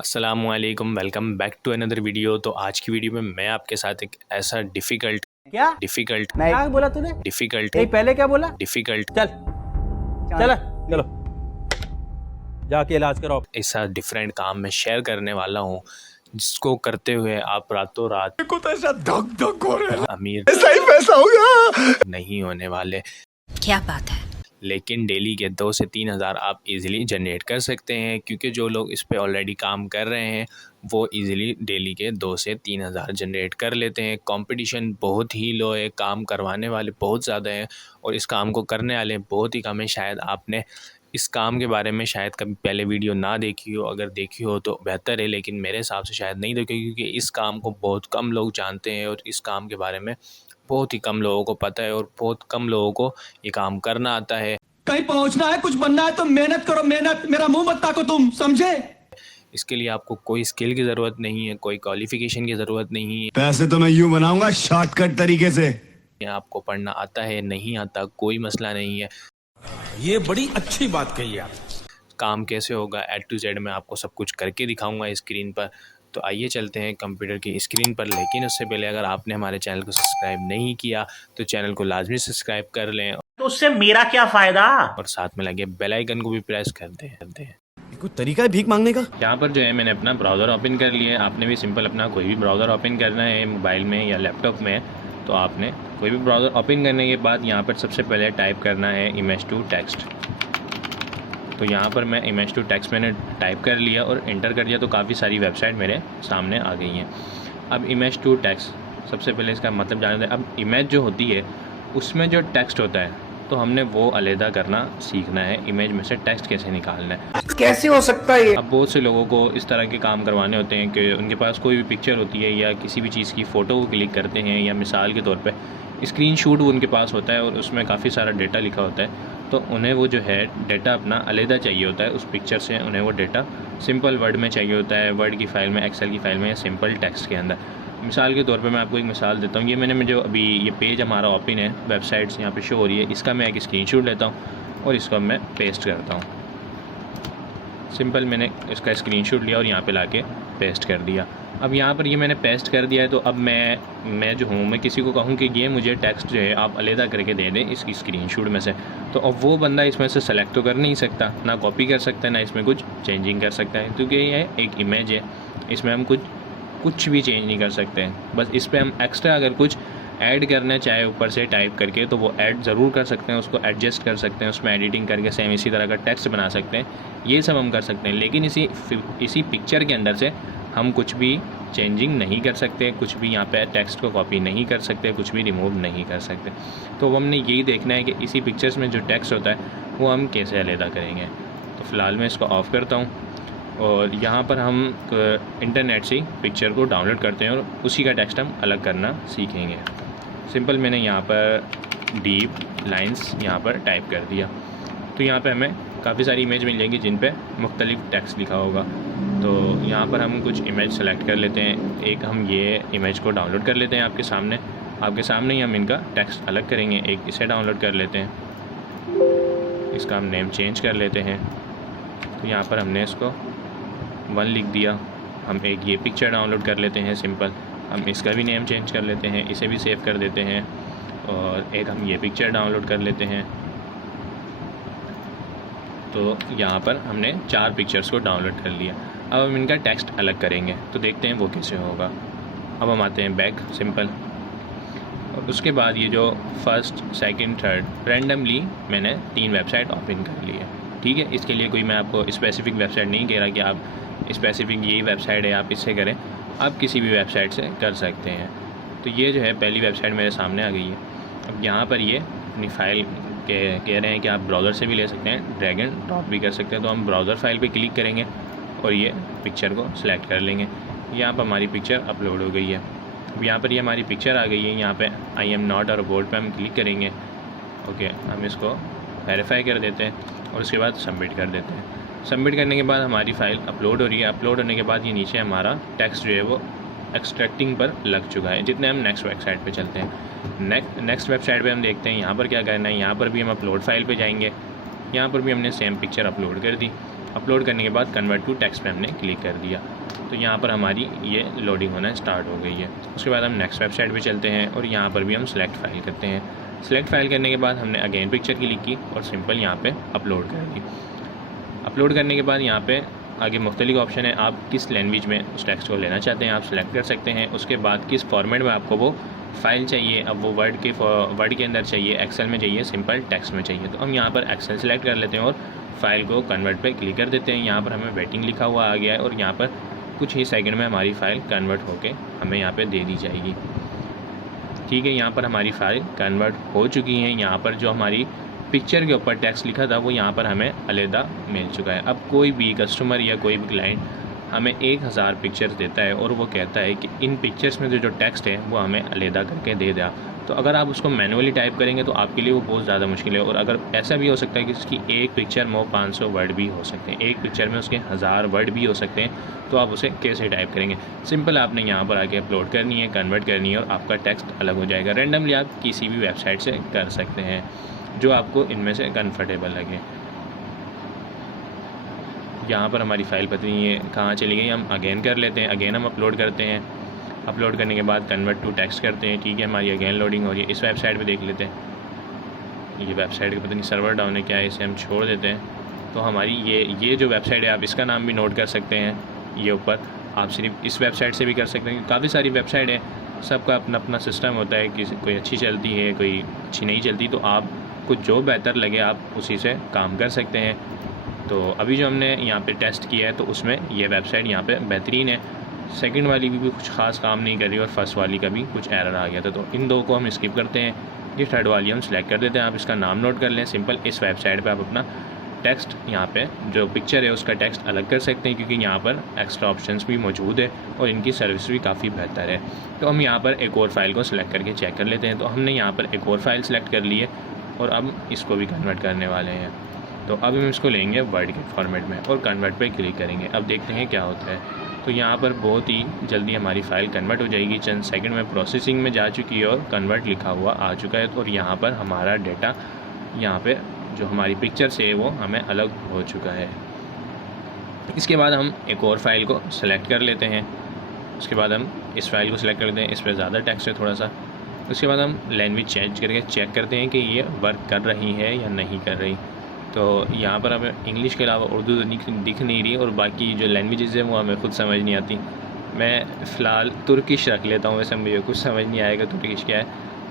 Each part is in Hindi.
अस्सलामुअलैकुम, welcome back to another video. तो आज की वीडियो में मैं आपके साथ एक ऐसा डिफिकल्ट क्या बोला तूने? नहीं, पहले क्या बोला? चल चलो जाके इलाज कराओ। ऐसा डिफरेंट काम मैं शेयर करने वाला हूँ जिसको करते हुए आप रातों रात को तो ऐसा धक धक हो रहा है, अमीर ऐसा ही पैसा होगा नहीं होने वाले, क्या बात है। लेकिन डेली के 2 से 3 हज़ार आप इजीली जनरेट कर सकते हैं, क्योंकि जो लोग इस पे ऑलरेडी काम कर रहे हैं वो इजीली डेली के 2 से 3 हज़ार जनरेट कर लेते हैं। कंपटीशन बहुत ही लो है, काम करवाने वाले बहुत ज़्यादा हैं और इस काम को करने वाले बहुत ही कम है। शायद आपने इस काम के बारे में शायद कभी पहले वीडियो ना देखी हो, अगर देखी हो तो बेहतर है, लेकिन मेरे हिसाब से शायद नहीं देखी, क्योंकि इस काम को बहुत कम लोग जानते हैं और इस काम के बारे में बहुत ही कम लोगों को पता है और बहुत कम लोगों को ये काम करना आता है। कहीं पहुंचना है, कुछ बनना है तो मेहनत करो, मेहनत। मेरा मुंह मत ताको, तुम समझे? इसके लिए आपको कोई स्किल की ज़रूरत नहीं है, कोई क्वालिफिकेशन की ज़रूरत नहीं है। पैसे तो मैं यूं बनाऊंगा शॉर्टकट तरीके से। आपको पढ़ना आता है नहीं आता कोई मसला नहीं है। ये बड़ी अच्छी बात कही आप। काम कैसे होगा A to Z मैं आपको सब कुछ करके दिखाऊंगा स्क्रीन पर। तो आइए चलते हैं कंप्यूटर की स्क्रीन पर, लेकिन उससे पहले अगर आपने हमारे चैनल को सब्सक्राइब नहीं किया तो चैनल को लाजमी सब्सक्राइब कर लें, तो उससे मेरा क्या फायदा? और साथ में लगे बेल आइकन को भी प्रेस कर दें। कोई तरीका है भीख मांगने का? यहाँ पर जो है मैंने अपना ब्राउज़र ओपन कर लिया है। आपने भी सिंपल अपना कोई भी ब्राउज़र ओपन करना है, मोबाइल में या लैपटॉप में, तो आपने कोई भी ब्राउज़र ओपन करने के बाद यहाँ पर सबसे पहले टाइप करना है image2text। तो यहाँ पर मैं image2text मैंने टाइप कर लिया और इंटर कर दिया, तो काफ़ी सारी वेबसाइट मेरे सामने आ गई हैं। अब image2text सबसे पहले इसका मतलब जानते हैं। अब इमेज जो होती है उसमें जो टेक्स्ट होता है तो हमने वो अलहदा करना सीखना है। इमेज में से टेक्स्ट कैसे निकालना है, कैसे हो सकता है ये? अब बहुत से लोगों को इस तरह के काम करवाने होते हैं कि उनके पास कोई भी पिक्चर होती है या किसी भी चीज़ की फ़ोटो को क्लिक करते हैं, या मिसाल के तौर पे स्क्रीनशॉट उनके पास होता है और उसमें काफ़ी सारा डेटा लिखा होता है, तो उन्हें वो जो है डेटा अपना अलहदा चाहिए होता है उस पिक्चर से। उन्हें वो डेटा सिंपल वर्ड में चाहिए होता है, वर्ड की फ़ाइल में, एक्सेल की फ़ाइल में, या सिंपल टेक्स्ट के अंदर। मिसाल के तौर पे मैं आपको एक मिसाल देता हूँ। ये मैंने जो अभी ये पेज हमारा ओपन है, वेबसाइट्स यहाँ पे शो हो रही है, इसका मैं एक स्क्रीनशॉट लेता हूँ और इसको मैं पेस्ट करता हूँ। सिंपल मैंने इसका स्क्रीनशॉट लिया और यहाँ पे लाके पेस्ट कर दिया। अब यहाँ पर ये मैंने पेस्ट कर दिया है, तो अब मैं जो हूँ, मैं किसी को कहूँ कि ये मुझे टेक्स्ट जो है आप अलहदा करके दे दें इसकी स्क्रीनशॉट में से, तो अब वो बंदा इसमें से सेलेक्ट तो कर नहीं सकता, ना कॉपी कर सकता है, ना इसमें कुछ चेंजिंग कर सकता है, क्योंकि ये एक इमेज है, इसमें हम कुछ भी चेंज नहीं कर सकते हैं। बस इस पर हम एक्स्ट्रा अगर कुछ ऐड करना चाहे ऊपर से टाइप करके तो वो ऐड ज़रूर कर सकते हैं, उसको एडजस्ट कर सकते हैं, उसमें एडिटिंग करके सेम इसी तरह का टेक्स्ट बना सकते हैं, ये सब हम कर सकते हैं। लेकिन इसी पिक्चर के अंदर से हम कुछ भी चेंजिंग नहीं कर सकते, कुछ भी यहाँ पे टेक्स्ट को कॉपी नहीं कर सकते, कुछ भी रिमूव नहीं कर सकते। तो हमने यही देखना है कि इसी पिक्चर्स में जो टेक्स्ट होता है वो हम कैसे अलहदा करेंगे। तो फ़िलहाल मैं इसको ऑफ़ करता हूँ और यहाँ पर हम इंटरनेट से पिक्चर को डाउनलोड करते हैं और उसी का टेक्स्ट हम अलग करना सीखेंगे। सिंपल मैंने यहाँ पर डीप लाइंस यहाँ पर टाइप कर दिया, तो यहाँ पे हमें काफ़ी सारी इमेज मिल जाएंगी जिन पे मुख्तलिफ टेक्स्ट लिखा होगा। तो यहाँ पर हम कुछ इमेज सेलेक्ट कर लेते हैं। एक हम ये इमेज को डाउनलोड कर लेते हैं आपके सामने ही हम इनका टेक्स्ट अलग करेंगे। एक इसे डाउनलोड कर लेते हैं, इसका हम नेम चेंज कर लेते हैं। तो यहाँ पर हमने इसको 1 लिख दिया। हम एक ये पिक्चर डाउनलोड कर लेते हैं सिंपल, हम इसका भी नेम चेंज कर लेते हैं, इसे भी सेव कर देते हैं। और एक हम ये पिक्चर डाउनलोड कर लेते हैं। तो यहाँ पर हमने 4 पिक्चर्स को डाउनलोड कर लिया। अब हम इनका टेक्स्ट अलग करेंगे, तो देखते हैं वो कैसे होगा। अब हम आते हैं बैक सिंपल, और उसके बाद ये जो फर्स्ट सेकंड थर्ड रैंडमली मैंने 3 वेबसाइट ओपन कर ली है, ठीक है। इसके लिए कोई मैं आपको स्पेसिफिक वेबसाइट नहीं कह रहा कि आप स्पेसिफिक यही वेबसाइट है आप इससे करें, आप किसी भी वेबसाइट से कर सकते हैं। तो ये जो है पहली वेबसाइट मेरे सामने आ गई है। अब यहाँ पर ये अपनी फ़ाइल कह रहे हैं कि आप ब्राउज़र से भी ले सकते हैं, ड्रैग एंड ड्रॉप भी कर सकते हैं। तो हम ब्राउज़र फाइल पे क्लिक करेंगे और ये पिक्चर को सिलेक्ट कर लेंगे। यहाँ पर हमारी पिक्चर अपलोड हो गई है। अब यहाँ पर ये हमारी पिक्चर आ गई है। यहाँ पे I am not a robot पे हम क्लिक करेंगे। ओके, हम इसको वेरीफाई कर देते हैं और उसके बाद सबमिट कर देते हैं। सबमिट करने के बाद हमारी फ़ाइल अपलोड हो रही है। अपलोड होने के बाद ये नीचे हमारा टेक्स्ट जो है वो एक्सट्रैक्टिंग पर लग चुका है। जितने हम नेक्स्ट वेबसाइट पे चलते हैं, नेक्स्ट वेबसाइट पे हम देखते हैं यहाँ पर क्या करना है। यहाँ पर भी हम अपलोड फाइल पे जाएंगे। यहाँ पर भी हमने सेम पिक्चर अपलोड कर दी। अपलोड करने के बाद कन्वर्ट टू टेक्स्ट पे हमने क्लिक कर दिया, तो यहाँ पर हमारी ये लोडिंग होना स्टार्ट हो गई है। उसके बाद हम नेक्स्ट वेबसाइट पे चलते हैं और यहाँ पर भी हम सेलेक्ट फाइल करते हैं। सेलेक्ट फाइल करने के बाद हमने अगेन पिक्चर क्लिक की और सिंपल यहाँ पे अपलोड कर दी। अपलोड करने के बाद यहाँ पे आगे मुख्तलिफ ऑप्शन है, आप किस लैंग्वेज में उस टेक्स्ट को लेना चाहते हैं आप सेलेक्ट कर सकते हैं। उसके बाद किस फॉर्मेट में आपको वो फ़ाइल चाहिए, अब वो वर्ड के अंदर चाहिए, एक्सेल में चाहिए, सिंपल टेक्स्ट में चाहिए, तो हम यहाँ पर एक्सेल सेलेक्ट कर लेते हैं और फाइल को कन्वर्ट पे क्लिक कर देते हैं। यहाँ पर हमें वेटिंग लिखा हुआ आ गया है और यहाँ पर कुछ ही सेकंड में हमारी फ़ाइल कन्वर्ट होके हमें यहाँ पे दे दी जाएगी। ठीक है, यहाँ पर हमारी फ़ाइल कन्वर्ट हो चुकी है। यहाँ पर जो हमारी पिक्चर के ऊपर टेक्स्ट लिखा था वो यहाँ पर हमें अलहदा मिल चुका है। अब कोई भी कस्टमर या कोई भी क्लाइंट हमें 1000 पिक्चर्स देता है और वो कहता है कि इन पिक्चर्स में जो टेक्स्ट है वो हमें अलहदा करके दे दिया, तो अगर आप उसको मैनुअली टाइप करेंगे तो आपके लिए वो बहुत ज़्यादा मुश्किल है। और अगर ऐसा भी हो सकता है कि उसकी एक पिक्चर में 500 वर्ड भी हो सकते हैं, एक पिक्चर में उसके 1000 वर्ड भी हो सकते हैं, तो आप उसे कैसे टाइप करेंगे? सिंपल आपने यहाँ पर आके अपलोड करनी है, कन्वर्ट करनी है और आपका टेक्स्ट अलग हो जाएगा। रैंडमली आप किसी भी वेबसाइट से कर सकते हैं जो आपको इनमें से कंफर्टेबल लगे। यहाँ पर हमारी फ़ाइल पता नहीं है कहाँ चली गई, हम अगेन कर लेते हैं, अगेन हम अपलोड करते हैं। अपलोड करने के बाद कन्वर्ट टू टेक्स्ट करते हैं। ठीक है, हमारी अगेन लोडिंग हो रही है। इस वेबसाइट पे देख लेते हैं, ये वेबसाइट का पता नहीं सर्वर डाउन है क्या है, इसे हम छोड़ देते हैं। तो हमारी ये जो वेबसाइट है आप इसका नाम भी नोट कर सकते हैं, ये ऊपर आप सिर्फ इस वेबसाइट से भी कर सकते हैं। काफ़ी सारी वेबसाइट है, सबका अपना अपना सिस्टम होता है कि कोई अच्छी चलती है, कोई अच्छी नहीं चलती, तो आपको जो बेहतर लगे आप उसी से काम कर सकते हैं। तो अभी जो हमने यहाँ पे टेस्ट किया है तो उसमें ये वेबसाइट यहाँ पे बेहतरीन है। सेकंड वाली भी कुछ ख़ास काम नहीं कर रही और फर्स्ट वाली का भी कुछ एरर आ गया था, तो इन दो को हम स्किप करते हैं। ये थर्ड वाली हम सेलेक्ट कर देते हैं। आप इसका नाम नोट कर लें। सिंपल इस वेबसाइट पे आप अपना टेक्स्ट यहाँ पे जो पिक्चर है उसका टेक्स्ट अलग कर सकते हैं, क्योंकि यहाँ पर एक्स्ट्रा ऑप्शंस भी मौजूद है और इनकी सर्विस भी काफ़ी बेहतर है। तो हम यहाँ पर एक और फाइल को सिलेक्ट करके चेक कर लेते हैं। तो हमने यहाँ पर एक और फाइल सेलेक्ट कर ली है और अब इसको भी कन्वर्ट करने वाले हैं। तो अब हम इसको लेंगे वर्ड के फॉर्मेट में और कन्वर्ट पे क्लिक करेंगे। अब देखते हैं क्या होता है। तो यहाँ पर बहुत ही जल्दी हमारी फ़ाइल कन्वर्ट हो जाएगी, चंद सेकंड में प्रोसेसिंग में जा चुकी है और कन्वर्ट लिखा हुआ आ चुका है। और यहाँ पर हमारा डेटा यहाँ पे जो हमारी पिक्चर से है वो हमें अलग हो चुका है। इसके बाद हम एक और फाइल को सिलेक्ट कर लेते हैं। उसके बाद हम इस फाइल को सिलेक्ट करते हैं, इस पर ज़्यादा टेक्स्ट है थोड़ा सा। उसके बाद हम लैंग्वेज चेंज करके चेक करते हैं कि ये वर्क कर रही है या नहीं कर रही। तो यहाँ पर हमें इंग्लिश के अलावा उर्दू दिख नहीं रही और बाकी जो लैंग्वेजेस हैं वो हमें खुद समझ नहीं आती। मैं फ़िलहाल तुर्किश रख लेता हूँ, वैसे मुझे कुछ समझ नहीं आएगा तुर्किश क्या है।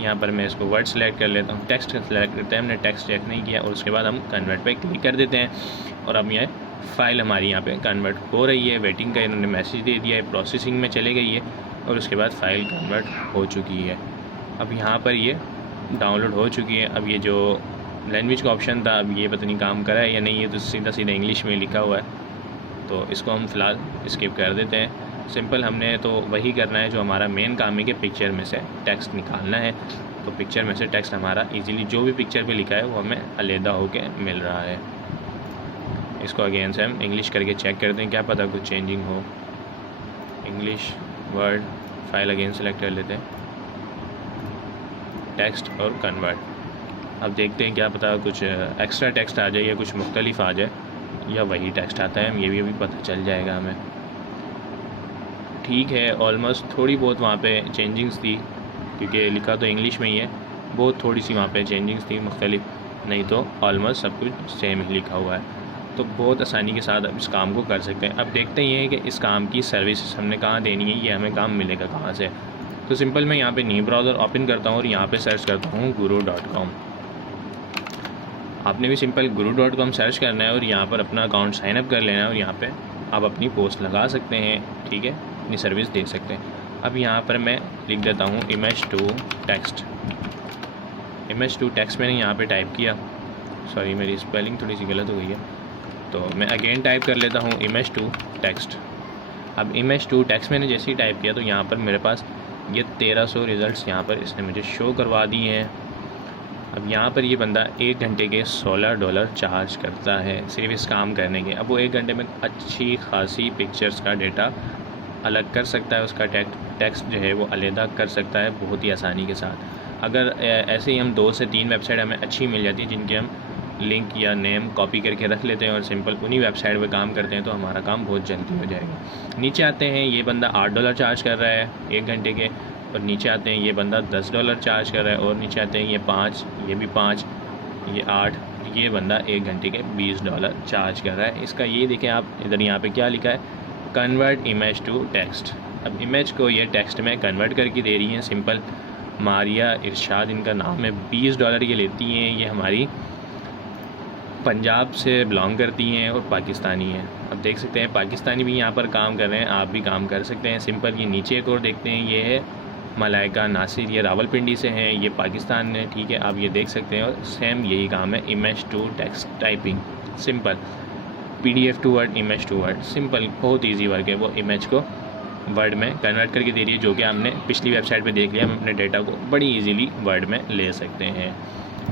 यहाँ पर मैं इसको वर्ड सेलेक्ट कर लेता हूँ, टेक्स्ट सेलेक्ट करते हैं। हमने टेक्स्ट चेक नहीं किया और उसके बाद हम कन्वर्ट पे क्लिक कर देते हैं और अब ये फ़ाइल हमारी यहाँ पे कन्वर्ट हो रही है। वेटिंग का इन्होंने मैसेज दे दिया है, प्रोसेसिंग में चले गई है और उसके बाद फ़ाइल कन्वर्ट हो चुकी है। अब यहाँ पर ये डाउनलोड हो चुकी है। अब ये जो लैंग्वेज का ऑप्शन था अब ये पता नहीं काम करा है या नहीं, ये तो सीधा सीधा इंग्लिश में लिखा हुआ है, तो इसको हम फ़िलहाल स्किप कर देते हैं। सिंपल हमने तो वही करना है जो हमारा मेन काम है कि पिक्चर में से टेक्स्ट निकालना है। तो पिक्चर में से टेक्स्ट हमारा इजीली जो भी पिक्चर पे लिखा है वो हमें अलहदा होके मिल रहा है। इसको अगेन से हम इंग्लिश करके चेक करते हैं, क्या पता कुछ चेंजिंग हो। English word file again select कर लेते हैं, टेक्स्ट और कन्वर्ट। अब देखते हैं क्या पता कुछ एक्स्ट्रा टेक्स्ट आ जाए या कुछ मुख्तलिफ आ जाए या वही टेक्स्ट आता है, ये भी अभी पता चल जाएगा हमें। ठीक है, ऑलमोस्ट थोड़ी बहुत वहाँ पे चेंजिंग्स थी, क्योंकि लिखा तो इंग्लिश में ही है, बहुत थोड़ी सी वहाँ पे चेंजिंग्स थी मुख्तलिफ, नहीं तो ऑलमोस्ट सब कुछ सेम ही लिखा हुआ है। तो बहुत आसानी के साथ अब इस काम को कर सकते हैं। अब देखते ही हैं कि इस काम की सर्विस हमने कहाँ देनी है, ये हमें काम मिलेगा कहाँ से। तो सिंपल मैं यहाँ पे न्यू ब्राउज़र ओपन करता हूँ और यहाँ पे सर्च करता हूँ guru.com। आपने भी सिंपल guru.com सर्च करना है और यहाँ पर अपना अकाउंट साइन अप कर लेना है और यहाँ पे आप अपनी पोस्ट लगा सकते हैं। ठीक है, अपनी सर्विस दे सकते हैं। अब यहाँ पर मैं लिख देता हूँ image to text। image to text मैंने यहाँ पे टाइप किया, सॉरी मेरी स्पेलिंग थोड़ी सी गलत हो गई है, तो मैं अगेन टाइप कर लेता हूँ image to text। अब image to text मैंने जैसे ही टाइप किया तो यहाँ पर मेरे पास ये 1300 रिज़ल्ट्स यहाँ पर इसने मुझे शो करवा दिए हैं। अब यहाँ पर ये बंदा 1 घंटे के $16 चार्ज करता है सिर्फ इस काम करने के। अब वो 1 घंटे में अच्छी खासी पिक्चर्स का डेटा अलग कर सकता है, उसका टेक्स्ट जो है वो अलहदा कर सकता है बहुत ही आसानी के साथ। अगर ऐसे ही हम 2 से 3 वेबसाइट हमें अच्छी मिल जाती है जिनके हम लिंक या नेम कॉपी करके रख लेते हैं और सिंपल उन्हीं वेबसाइट पे काम करते हैं तो हमारा काम बहुत जल्दी हो जाएगा। नीचे आते हैं, ये बंदा $8 चार्ज कर रहा है 1 घंटे के, और नीचे आते हैं ये बंदा $10 चार्ज कर रहा है, और नीचे आते हैं ये 5, ये भी 5, ये 8, ये बंदा 1 घंटे के $20 चार्ज कर रहा है। इसका ये देखें आप, इधर यहाँ पे क्या लिखा है, कन्वर्ट इमेज टू टेक्स्ट। अब इमेज को ये टेक्स्ट में कन्वर्ट करके दे रही हैं। सिंपल मारिया इरशाद इनका नाम है, $20 ये लेती हैं। ये हमारी पंजाब से बिलोंग करती हैं और पाकिस्तानी हैं। अब देख सकते हैं पाकिस्तानी भी यहाँ पर काम कर रहे हैं, आप भी काम कर सकते हैं। सिंपल ये नीचे एक और देखते हैं, ये है मलाइका नासिर, ये रावलपिंडी से हैं, ये पाकिस्तान में, ठीक है। आप ये देख सकते हैं, और सेम यही काम है, image to text typing. Simple PDF to word, image to word, simple बहुत इजी वर्क है। वो इमेज को वर्ड में कन्वर्ट करके दे रही है, जो कि हमने पिछली वेबसाइट पे देख लिया। हम अपने डेटा को बड़ी इजीली वर्ड में ले सकते हैं।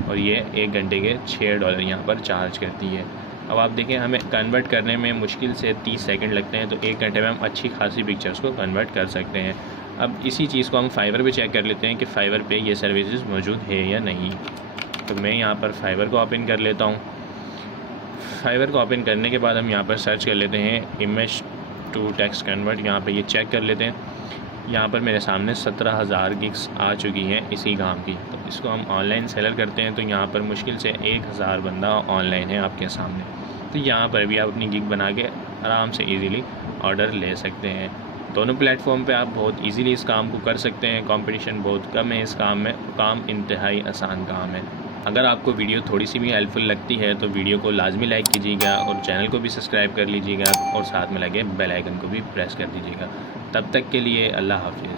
और ये 1 घंटे के $6 यहाँ पर चार्ज करती है। अब आप देखें, हमें कन्वर्ट करने में मुश्किल से 30 सेकंड लगते हैं, तो 1 घंटे में हम अच्छी खासी पिक्चर्स को कन्वर्ट कर सकते हैं। अब इसी चीज़ को हम फाइवर पे चेक कर लेते हैं कि फाइवर पे ये सर्विसेज मौजूद है या नहीं। तो मैं यहाँ पर फाइवर को ओपन कर लेता हूँ। फाइवर को ओपन करने के बाद हम यहाँ पर सर्च कर लेते हैं इमेज टू टेक्स्ट कन्वर्ट। यहाँ पे ये चेक कर लेते हैं। यहाँ पर मेरे सामने 17,000 गिग्स आ चुकी हैं इसी काम की। तो इसको हम ऑनलाइन सेलर करते हैं, तो यहाँ पर मुश्किल से 1000 बंदा ऑनलाइन है आपके सामने। तो यहाँ पर भी आप अपनी गिग बना के आराम से इजीली ऑर्डर ले सकते हैं। दोनों प्लेटफॉर्म पे आप बहुत इजीली इस काम को कर सकते हैं। कंपटीशन बहुत कम है इस काम में, काम इंतहाई आसान काम है। अगर आपको वीडियो थोड़ी सी भी हेल्पफुल लगती है तो वीडियो को लाजमी लाइक कीजिएगा और चैनल को भी सब्सक्राइब कर लीजिएगा और साथ में लगे बेल आइकन को भी प्रेस कर दीजिएगा। तब तक के लिए अल्लाह हाफिज़।